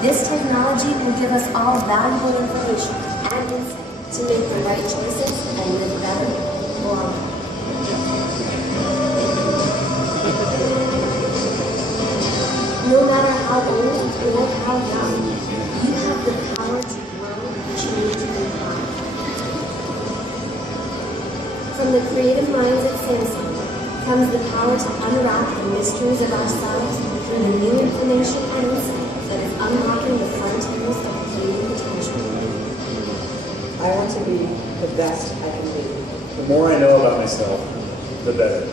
This technology will give us all valuable information and insight to make the right choices and live better longer. No matter how old or how young, you have the power to grow, change, and thrive. From the creative minds at Samsung comes the power to unwrap the mysteries of ourselves through the new information and insight that is unlocking the frontiers of human potential. I want to be the best I can be. The more I know about myself, the better.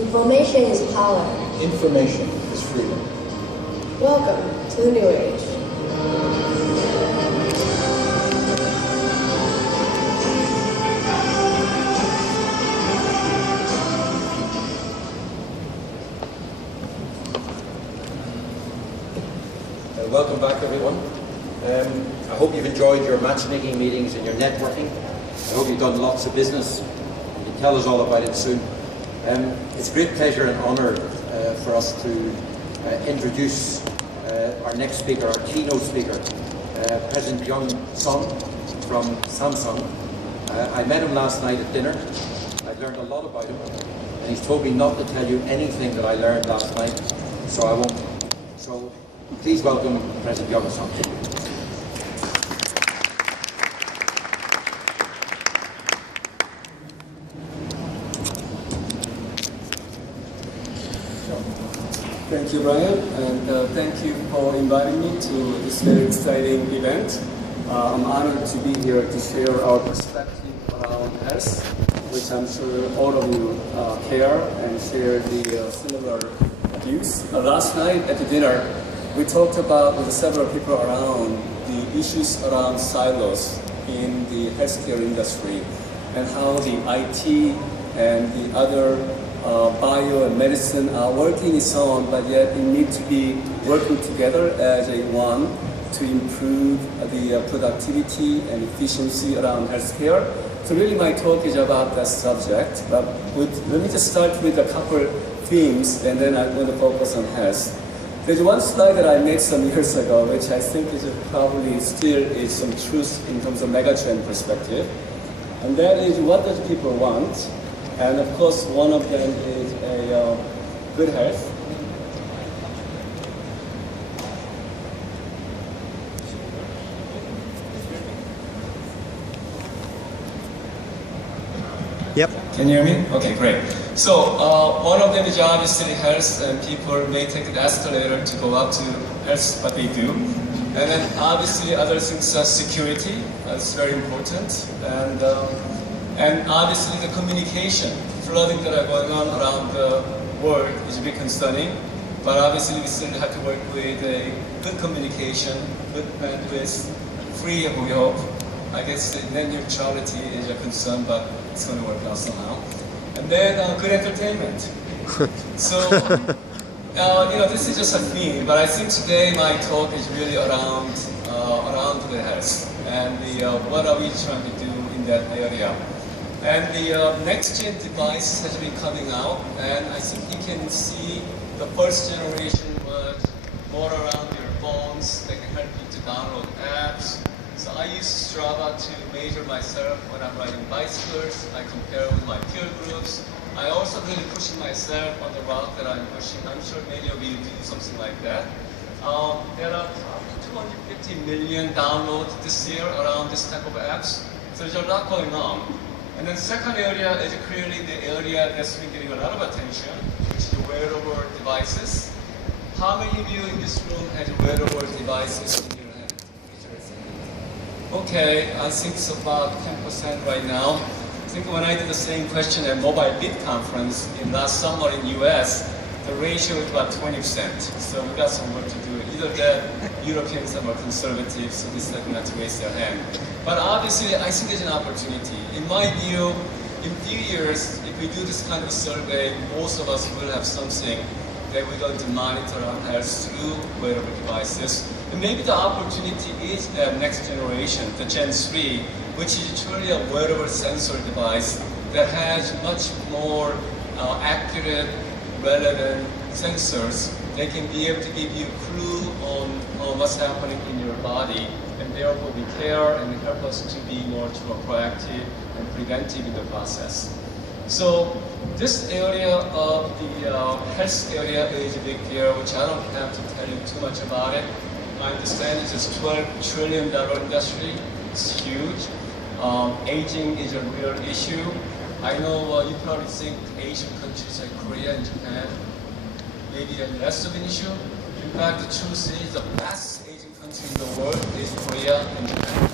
Information is power. Information is freedom. Welcome to the New Age. Welcome back, everyone. I hope you've enjoyed your matchmaking meetings and your networking. I hope you've done lots of business. You can tell us all about it soon. It's a great pleasure and honour for us to introduce our next speaker, our keynote speaker, President Young Sung from Samsung. I met him last night at dinner. I learned a lot about him, and he's told me not to tell you anything that I learned last night, so I won't. So please welcome President Young Sung. Thank you, Brian, and thank you for inviting me to this very exciting event. I'm honored to be here to share our perspective around health, which I'm sure all of you care and share the similar views. Last night at the dinner, we talked about with several people around the issues around silos in the healthcare industry and how the IT and the other bio and medicine are working its own, but yet it needs to be working together as a one to improve the productivity and efficiency around healthcare. So really my talk is about that subject, but let me just start with a couple themes and then I'm going to focus on health. There's one slide that I made some years ago, which I think is probably still is some truth in terms of megatrend perspective, and that is what does people want? And of course, one of them is a good health. Yep. Can you hear me? Okay, great. So one of them is obviously health, and people may take the escalator to go up to health, but they do. And then obviously other things are security. That's very important. And obviously the communication. Flooding that are going on around the world is a bit concerning, but obviously we still have to work with a good communication, good bandwidth, free, we hope. I guess the net neutrality is a concern, but it's going to work out somehow. And then good entertainment. So, this is just a theme, but I think today my talk is really around the health and what are we trying to do in that area. And the next-gen device has been coming out, and I think you can see the first generation was more around your phones. They can help you to download apps. So I use Strava to measure myself when I'm riding bicycles. I compare with my peer groups. I also really pushing myself on the route that I'm pushing. I'm sure many of you do something like that. There are probably 250 million downloads this year around this type of apps. So there's a lot going on. And then the second area is clearly the area that's been getting a lot of attention, which is the wearable devices. How many of you in this room have wearable devices in your hand? Okay, I think it's about 10% right now. I think when I did the same question at Mobile Bit Conference in last summer in US, the ratio is about 20%. So we got some work to do. Either that, Europeans are more conservative, so this is not to raise their hand. But obviously, I think there's an opportunity. In my view, in a few years, if we do this kind of survey, most of us will have something that we're going to monitor our health through wearable devices. And maybe the opportunity is that next generation, the Gen 3, which is truly a wearable sensor device that has much more accurate, relevant sensors. They can be able to give you a clue on what's happening in your body, and therefore we care and help us to be more proactive and preventive in the process. So this area of the health area is a big deal, which I don't have to tell you too much about it. I understand it's a $12 trillion industry. It's huge. Aging is a real issue. I know you probably think Asian countries like Korea and Japan maybe are less of an issue. In fact, the truth is the best Asian country in the world is Korea and Japan.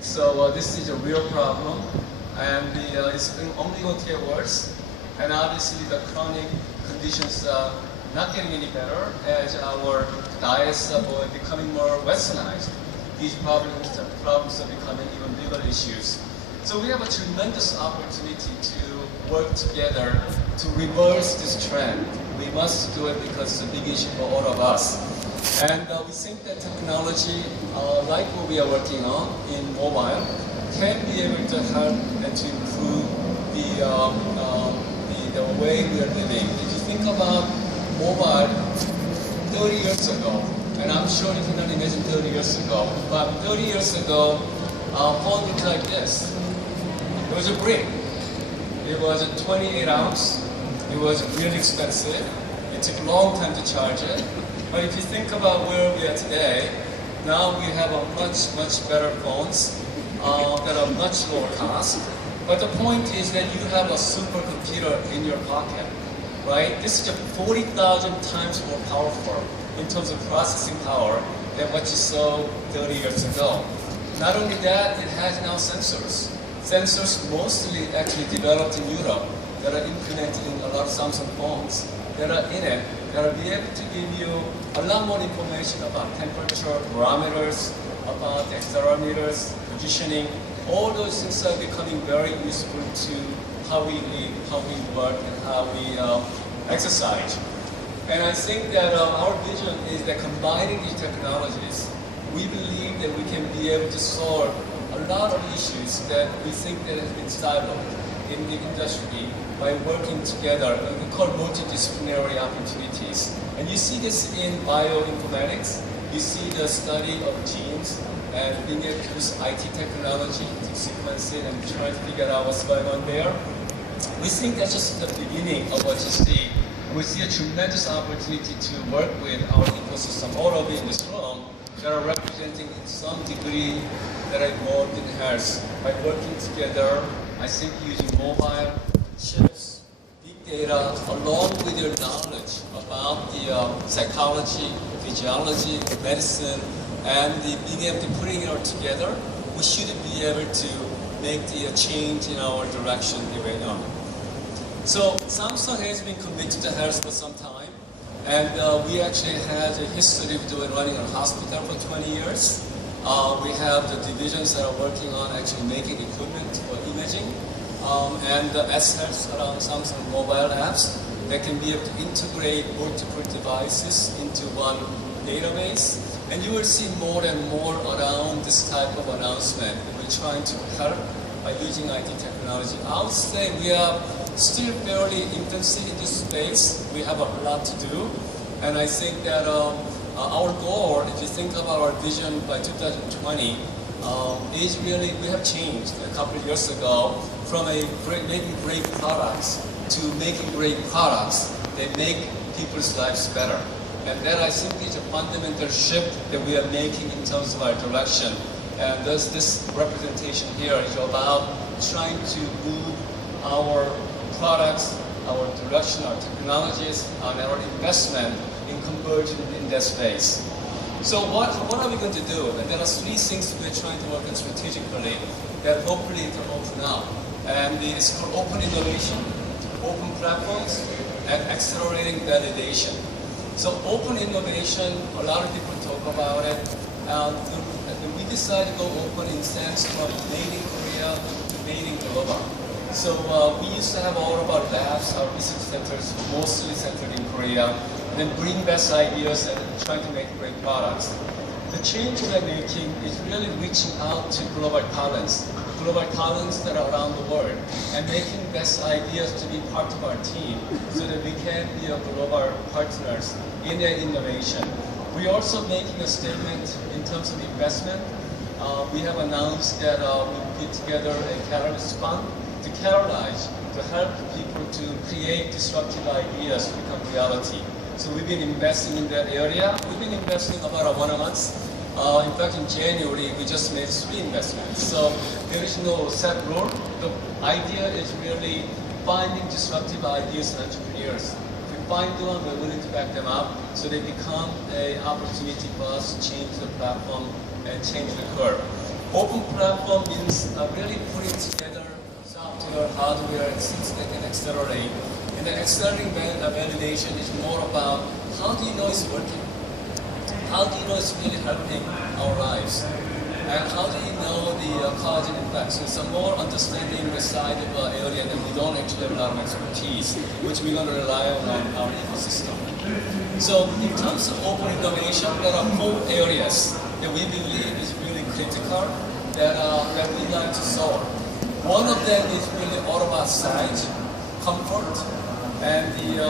So this is a real problem, and it's only going to get worse. And obviously the chronic conditions are not getting any better as our diets are becoming more westernized. These problems are becoming even bigger issues. So we have a tremendous opportunity to work together to reverse this trend. We must do it because it's a big issue for all of us. And we think that technology, like what we are working on in mobile, can be able to help and to improve the way we are living. If you think about mobile 30 years ago, and I'm sure you cannot imagine 30 years ago, but 30 years ago, our phone looked like this. It was a brick. It was a 28 ounce. It was really expensive. It took a long time to charge it. But if you think about where we are today, now we have a much better phones that are much lower cost. But the point is that you have a supercomputer in your pocket, right? This is 40,000 times more powerful in terms of processing power than what you saw 30 years ago. Not only that, it has now sensors. Sensors mostly actually developed in Europe that are implemented in a lot of Samsung phones that are in it, that will be able to give you a lot more information about temperature, barometers, about accelerometers, positioning. All those things are becoming very useful to how we live, how we work, and how we exercise. And I think that our vision is that combining these technologies, we believe that we can be able to solve a lot of issues that we think that has been siloed in the industry by working together, and we call multidisciplinary opportunities. And you see this in bioinformatics. You see the study of genes and being able to use IT technology to sequence it and try to figure out what's going on there. We think that's just the beginning of what you see. We see a tremendous opportunity to work with our ecosystem, all of you in this room, that are representing in some degree that are involved in health. By working together, I think using mobile, chips, big data, along with your knowledge about the psychology, physiology, medicine, and being able to putting it all together, we should be able to make the change in our direction right now. So Samsung has been committed to health for some time, and we actually had a history of running a hospital for 20 years. We have the divisions that are working on actually making equipment for imaging, and S-Health around Samsung mobile apps that can be able to integrate multiple devices into one database. And you will see more and more around this type of announcement. We're trying to help by using IT technology. I would say we are still fairly infancy in this space. We have a lot to do. And I think that our goal, if you think about our vision by 2020, is really, we have changed a couple of years ago from making great products to making great products that make people's lives better. And that, I think, is a fundamental shift that we are making in terms of our direction. And thus this representation here is about trying to move our products, our direction, our technologies, and our investment in converging in that space. So what are we going to do? And there are three things we're trying to work on strategically that hopefully can open up. And it's called open innovation, open platforms, and accelerating validation. So open innovation, a lot of people talk about it. We decided to go open in sense from made in Korea to made in global. So we used to have all of our labs, our research centers, mostly centered in Korea, and then bring best ideas and trying to make great products. The change we're making is really reaching out to global talents that are around the world, and making best ideas to be part of our team so that we can be a global partners in their innovation. We're also making a statement in terms of investment. We have announced that we put together a catalyst fund to catalyze, to help people to create disruptive ideas to become reality. So we've been investing in that area. We've been investing about 1 month. In fact, in January, we just made 3 investments. So there is no set rule. The idea is really finding disruptive ideas and entrepreneurs. If we find them, we're willing to back them up so they become an opportunity for us to change the platform and change the curve. Open platform means really putting together software, hardware, and things that can accelerate. And the accelerating validation is more about how do you know it's working? How do you know it's really helping our lives? And how do you know the cause and effects? So it's a more understanding the side of area that we don't actually have a lot of expertise, which we're going to rely on our ecosystem. So in terms of open innovation, there are 4 areas that we believe is really critical that we like to solve. One of them is really all about size, comfort, and the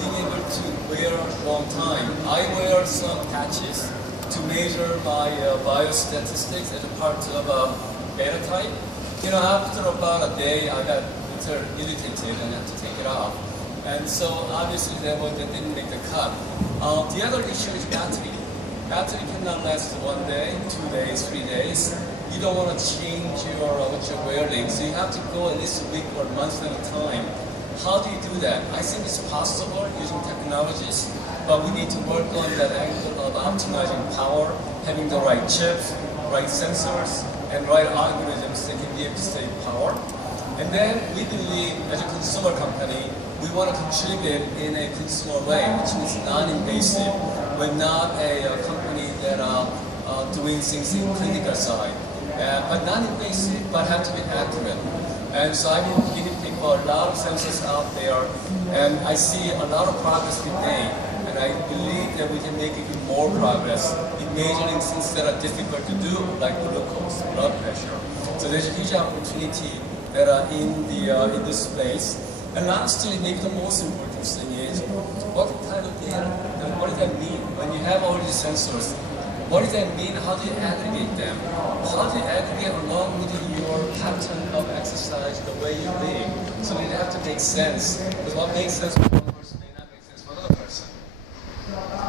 being able to wear a long time. I wear some patches to measure my biostatistics as a part of a beta type. You know, after about a day, I got irritated and had to take it off. And so obviously that didn't make the cut. The other issue is battery. Battery cannot last 1 day, 2 days, 3 days. You don't want to change what you're wearing, so you have to go at least a week or a month at a time. How do you do that? I think it's possible using technologies, but we need to work on that angle of optimizing power, having the right chips, right sensors, and right algorithms that can be able to save power. And then we believe, as a consumer company, we want to contribute in a consumer way, which means non-invasive. We're not a company that are doing things in clinical side, but non-invasive, but have to be accurate. And so I've been giving people a lot of sensors out there, and I see a lot of progress being made. And I believe that we can make even more progress in measuring things that are difficult to do, like glucose, blood pressure. So there's a huge opportunity that are in this space. And lastly, maybe the most important thing is, what kind of data? And what does that mean? When you have all these sensors, what does that mean? How do you aggregate them? How do you aggregate along with your pattern of exercise, the way you live? So they have to make sense. Because what makes sense for one person may not make sense for another person.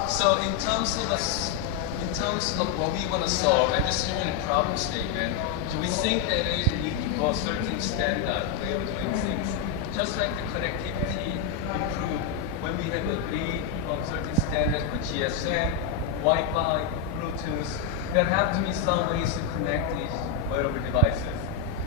So in terms of what we want to solve, and this is really a problem statement, do we think that there is a need to go a certain standard way of doing things? Just like the connectivity improved when we have agreed on certain standards for GSM, Wi-Fi, Bluetooth, there have to be some ways to connect these wearable devices.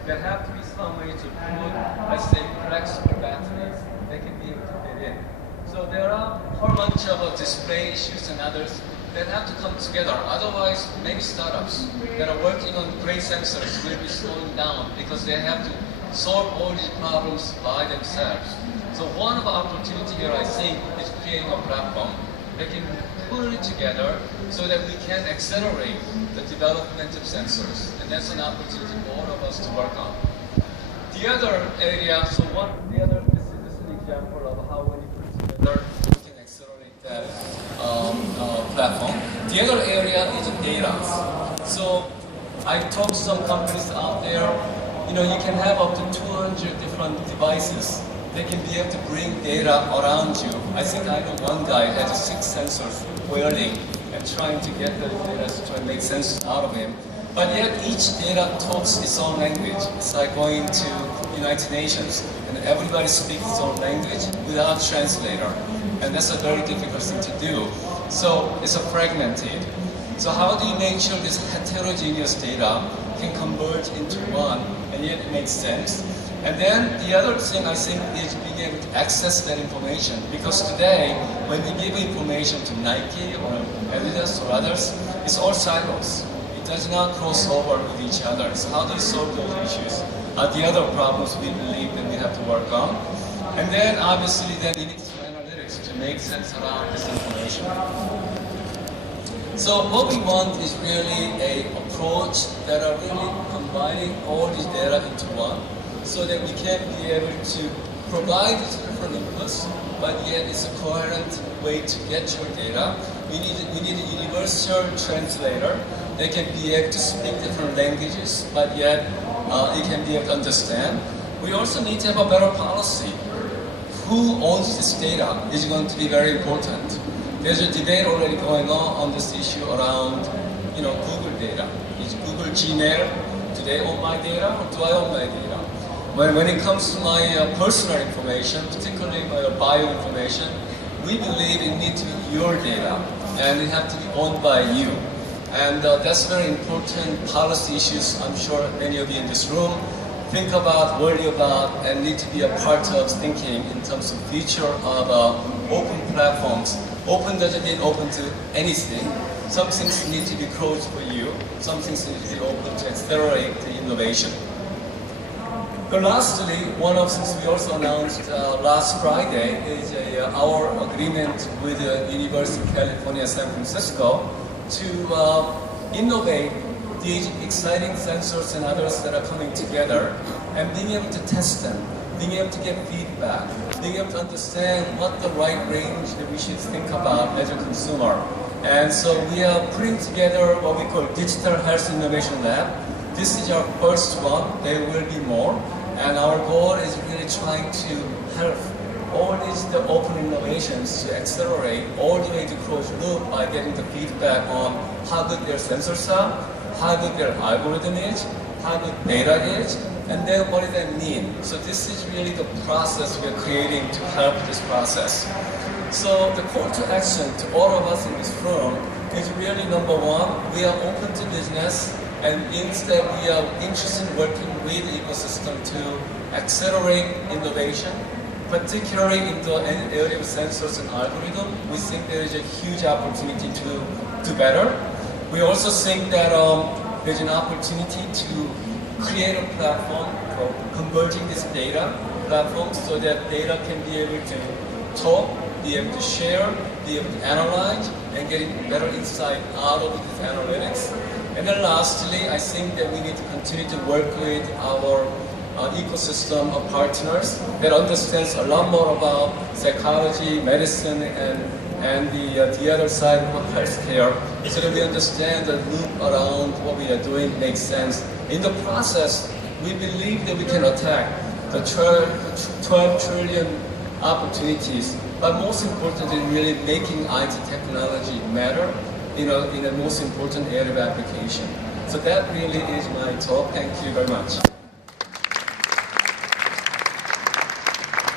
There have to be some ways to put, let's say, flexible batteries that can be able to fit in. So there are a whole bunch of display issues and others that have to come together. Otherwise, many startups that are working on great sensors will be slowing down because they have to solve all these problems by themselves. So one of the opportunities here, I think, is creating a platform that can put it together so that we can accelerate the development of sensors. And that's an opportunity for all of us to work on. The other area, this is an example of how when you put it together, we can accelerate that platform. The other area is data. So I talked to some companies out there, you can have up to 200 different devices. They can be able to bring data around you. I think I know one guy had 6 sensors wearing and trying to get the data to try and make sense out of him. But yet each data talks its own language. It's like going to United Nations and everybody speaks its own language without a translator. And that's a very difficult thing to do. So it's a fragmented. So how do you make sure this heterogeneous data can converge into one and yet it makes sense? And then the other thing I think is being able to access that information, because today when we give information to Nike or Adidas or others, it's all silos. It does not cross over with each other. So how do you solve those issues? Are the other problems we believe that we have to work on? And then obviously then you need to do analytics to make sense around this information. So what we want is really an approach that are really combining all this data into one, so that we can be able to provide these different inputs, but yet it's a coherent way to get your data. we need a universal translator that can be able to speak different languages, but yet it can be able to understand. We also need to have a better policy. Who owns this data is going to be very important. There's a debate already going on this issue around, Google data. Is Google Gmail, do they own my data or do I own my data? When it comes to my personal information, particularly my bio information, we believe it needs to be your data and it has to be owned by you. And that's very important policy issues I'm sure many of you in this room think about, worry about, and need to be a part of thinking in terms of future of open platforms. Open doesn't mean open to anything. Some things need to be closed for you. Some things need to be open to accelerate the innovation. But lastly, one of the things we also announced last Friday is our agreement with the University of California, San Francisco to innovate these exciting sensors and others that are coming together and being able to test them, being able to get feedback, being able to understand what the right range that we should think about as a consumer. And so we are putting together what we call Digital Health Innovation Lab. This is our first one. There will be more. And our goal is really trying to help all these open innovations to accelerate all the way to closed loop by getting the feedback on how good their sensors are, how good their algorithm is, how good data is, and then what does that mean? So this is really the process we're creating to help this process. So the call to action to all of us in this room is really number one, we are open to business, and instead we are interested in working with the ecosystem to accelerate innovation, particularly in the area of sensors and algorithm. We think there is a huge opportunity to do better. We also think that there's an opportunity to create a platform for converging this data platform so that data can be able to talk, be able to share, be able to analyze, and getting better insight out of these analytics. And then lastly, I think that we need to continue to work with our ecosystem of partners that understands a lot more about psychology, medicine, and the other side of healthcare, so that we understand the loop around what we are doing makes sense. In the process, we believe that we can attack the 12 trillion opportunities, but most importantly, really making IT technology matter in a most important area of application. So that really is my talk. Thank you very much.